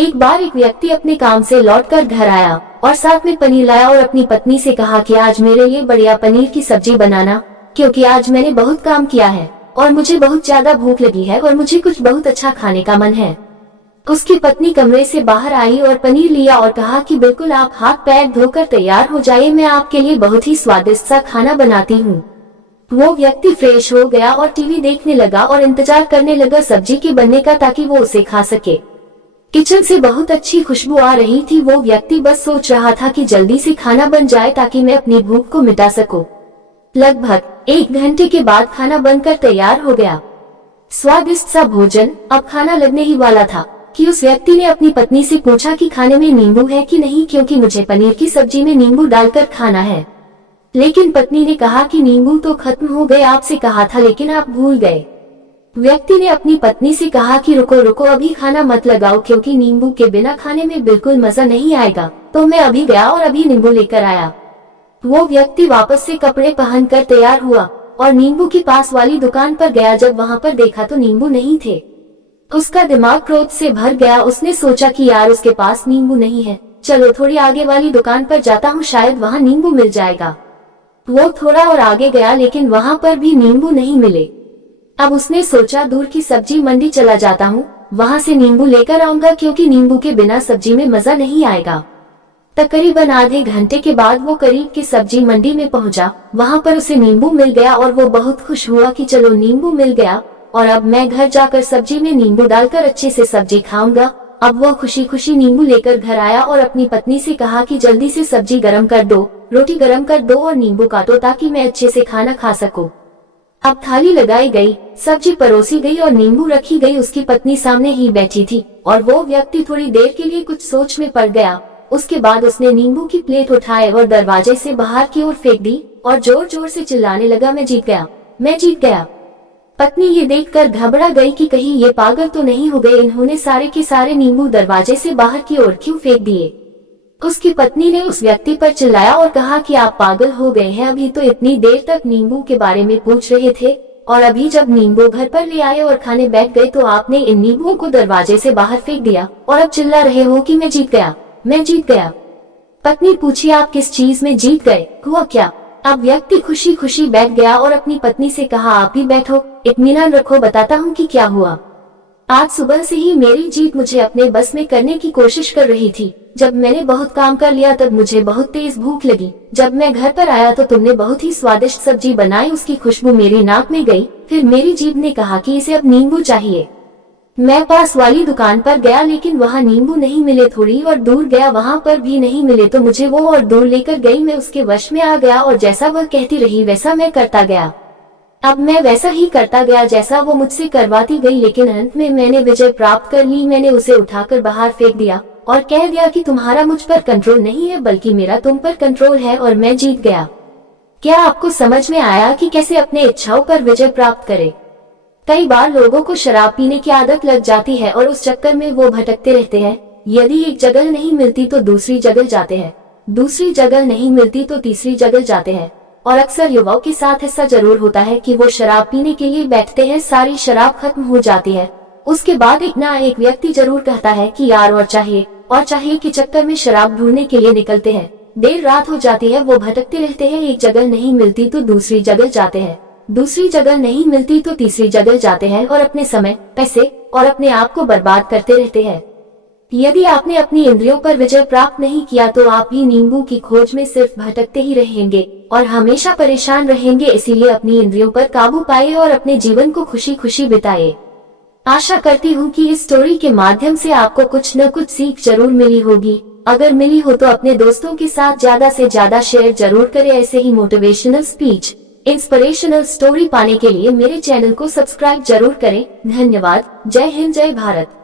एक बार एक व्यक्ति अपने काम से लौटकर घर आया और साथ में पनीर लाया और अपनी पत्नी से कहा कि आज मेरे लिए बढ़िया पनीर की सब्जी बनाना, क्योंकि आज मैंने बहुत काम किया है और मुझे बहुत ज्यादा भूख लगी है और मुझे कुछ बहुत अच्छा खाने का मन है। उसकी पत्नी कमरे से बाहर आई और पनीर लिया और कहा कि बिल्कुल आप हाथ पैर धोकर तैयार हो जाइए, मैं आपके लिए बहुत ही स्वादिष्ट सा खाना बनाती हूँ। वो व्यक्ति फ्रेश हो गया और टीवी देखने लगा और इंतजार करने लगा सब्जी के बनने का ताकि वो उसे खा सके। किचन से बहुत अच्छी खुशबू आ रही थी। वो व्यक्ति बस सोच रहा था कि जल्दी से खाना बन जाए ताकि मैं अपनी भूख को मिटा सकूं। लगभग 1 घंटे के बाद खाना बनकर तैयार हो गया। स्वादिष्ट सा भोजन अब खाना लगने ही वाला था कि उस व्यक्ति ने अपनी पत्नी से पूछा कि खाने में नींबू है कि नहीं, क्योंकि मुझे पनीर की सब्जी में नींबू डालकर खाना है। लेकिन पत्नी ने कहा कि नींबू तो खत्म हो गए, आपसे कहा था लेकिन आप भूल गए। व्यक्ति ने अपनी पत्नी से कहा कि रुको रुको, अभी खाना मत लगाओ, क्योंकि नींबू के बिना खाने में बिल्कुल मजा नहीं आएगा। तो मैं अभी गया और अभी नींबू लेकर आया। वो व्यक्ति वापस से कपड़े पहनकर तैयार हुआ और नींबू के पास वाली दुकान पर गया। जब वहाँ पर देखा तो नींबू नहीं थे। उसका दिमाग क्रोध से भर गया। उसने सोचा कि यार उसके पास नींबू नहीं है, चलो थोड़ी आगे वाली दुकान पर जाता हूँ, शायद वहाँ नींबू मिल जाएगा। वो थोड़ा और आगे गया लेकिन वहाँ पर भी नींबू नहीं मिले। अब उसने सोचा दूर की सब्जी मंडी चला जाता हूँ, वहाँ से नींबू लेकर आऊंगा, क्योंकि नींबू के बिना सब्जी में मजा नहीं आएगा। तकरीबन आधे घंटे के बाद वो करीब की सब्जी मंडी में पहुंचा। वहाँ पर उसे नींबू मिल गया और वो बहुत खुश हुआ कि चलो नींबू मिल गया और अब मैं घर जाकर सब्जी में नींबू डालकर अच्छे से सब्जी खाऊंगा। अब वो खुशी खुशी नींबू लेकर घर आया और अपनी पत्नी से कहा कि जल्दी से सब्जी गर्म कर दो, रोटी गर्म कर दो और नींबू काटो ताकि मैं अच्छे से खाना खा सकूं। अब थाली लगाई गई, सब्जी परोसी गई और नींबू रखी गई। उसकी पत्नी सामने ही बैठी थी और वो व्यक्ति थोड़ी देर के लिए कुछ सोच में पड़ गया। उसके बाद उसने नींबू की प्लेट उठाए और दरवाजे से बाहर की ओर फेंक दी और जोर जोर से चिल्लाने लगा, मैं जीत गया, मैं जीत गया। पत्नी ये देखकर घबरा गई कि कहीं ये पागल तो नहीं हो गए, इन्होंने सारे के सारे नींबू दरवाजे से बाहर की ओर क्यों फेंक दिए। उसकी पत्नी ने उस व्यक्ति पर चिल्लाया और कहा कि आप पागल हो गए हैं, अभी तो इतनी देर तक नींबू के बारे में पूछ रहे थे और अभी जब नींबू घर पर ले आए और खाने बैठ गए तो आपने इन नींबुओं को दरवाजे से बाहर फेंक दिया और अब चिल्ला रहे हो कि मैं जीत गया, मैं जीत गया। पत्नी पूछी, आप किस चीज में जीत गए, हुआ क्या? अब व्यक्ति खुशी खुशी बैठ गया और अपनी पत्नी से कहा, आप ही बैठो, इत्मीनान रखो, बताता हूँ कि क्या हुआ। आज सुबह से ही मेरी जीत मुझे अपने बस में करने की कोशिश कर रही थी। जब मैंने बहुत काम कर लिया तब मुझे बहुत तेज भूख लगी। जब मैं घर पर आया तो तुमने बहुत ही स्वादिष्ट सब्जी बनाई, उसकी खुशबू मेरी नाक में गई। फिर मेरी जीभ ने कहा कि इसे अब नींबू चाहिए। मैं पास वाली दुकान पर गया लेकिन वहाँ नींबू नहीं मिले। थोड़ी और दूर गया, वहाँ पर भी नहीं मिले तो मुझे वो और दूर लेकर गई। मैं उसके वश में आ गया और जैसा वह कहती रही वैसा मैं करता गया। अब मैं वैसा ही करता गया जैसा वो मुझसे करवाती गई, लेकिन अंत में मैंने विजय प्राप्त कर ली। मैंने उसे उठाकर बाहर फेंक दिया और कह दिया कि तुम्हारा मुझ पर कंट्रोल नहीं है बल्कि मेरा तुम पर कंट्रोल है और मैं जीत गया। क्या आपको समझ में आया कि कैसे अपने इच्छाओं पर विजय प्राप्त करें? कई बार लोगों को शराब पीने की आदत लग जाती है और उस चक्कर में वो भटकते रहते हैं। यदि एक जगह नहीं मिलती तो दूसरी जगह जाते हैं, दूसरी जगह नहीं मिलती तो तीसरी जगह जाते हैं। और अक्सर युवाओं के साथ ऐसा जरूर होता है कि वो शराब पीने के लिए बैठते हैं, सारी शराब खत्म हो जाती है। उसके बाद एक ना एक व्यक्ति जरूर कहता है कि यार और चाहिए के चक्कर में शराब ढूंढने के लिए निकलते हैं। देर रात हो जाती है, वो भटकते रहते हैं, एक जगह नहीं मिलती तो दूसरी जगह जाते हैं, दूसरी जगह नहीं मिलती तो तीसरी जगह जाते हैं और अपने समय, पैसे और अपने आप को बर्बाद करते रहते हैं। यदि आपने अपनी इंद्रियों पर विजय प्राप्त नहीं किया तो आप भी नींबू की खोज में सिर्फ भटकते ही रहेंगे और हमेशा परेशान रहेंगे। इसीलिए अपनी इंद्रियों पर काबू पाए और अपने जीवन को खुशी खुशी बिताए। आशा करती हूँ कि इस स्टोरी के माध्यम से आपको कुछ न कुछ सीख जरूर मिली होगी। अगर मिली हो तो अपने दोस्तों के साथ ज्यादा से ज्यादा शेयर जरूर करें। ऐसे ही मोटिवेशनल स्पीच, इंस्पिरेशनल स्टोरी पाने के लिए मेरे चैनल को सब्सक्राइब जरूर करें। धन्यवाद। जय हिंद, जय भारत।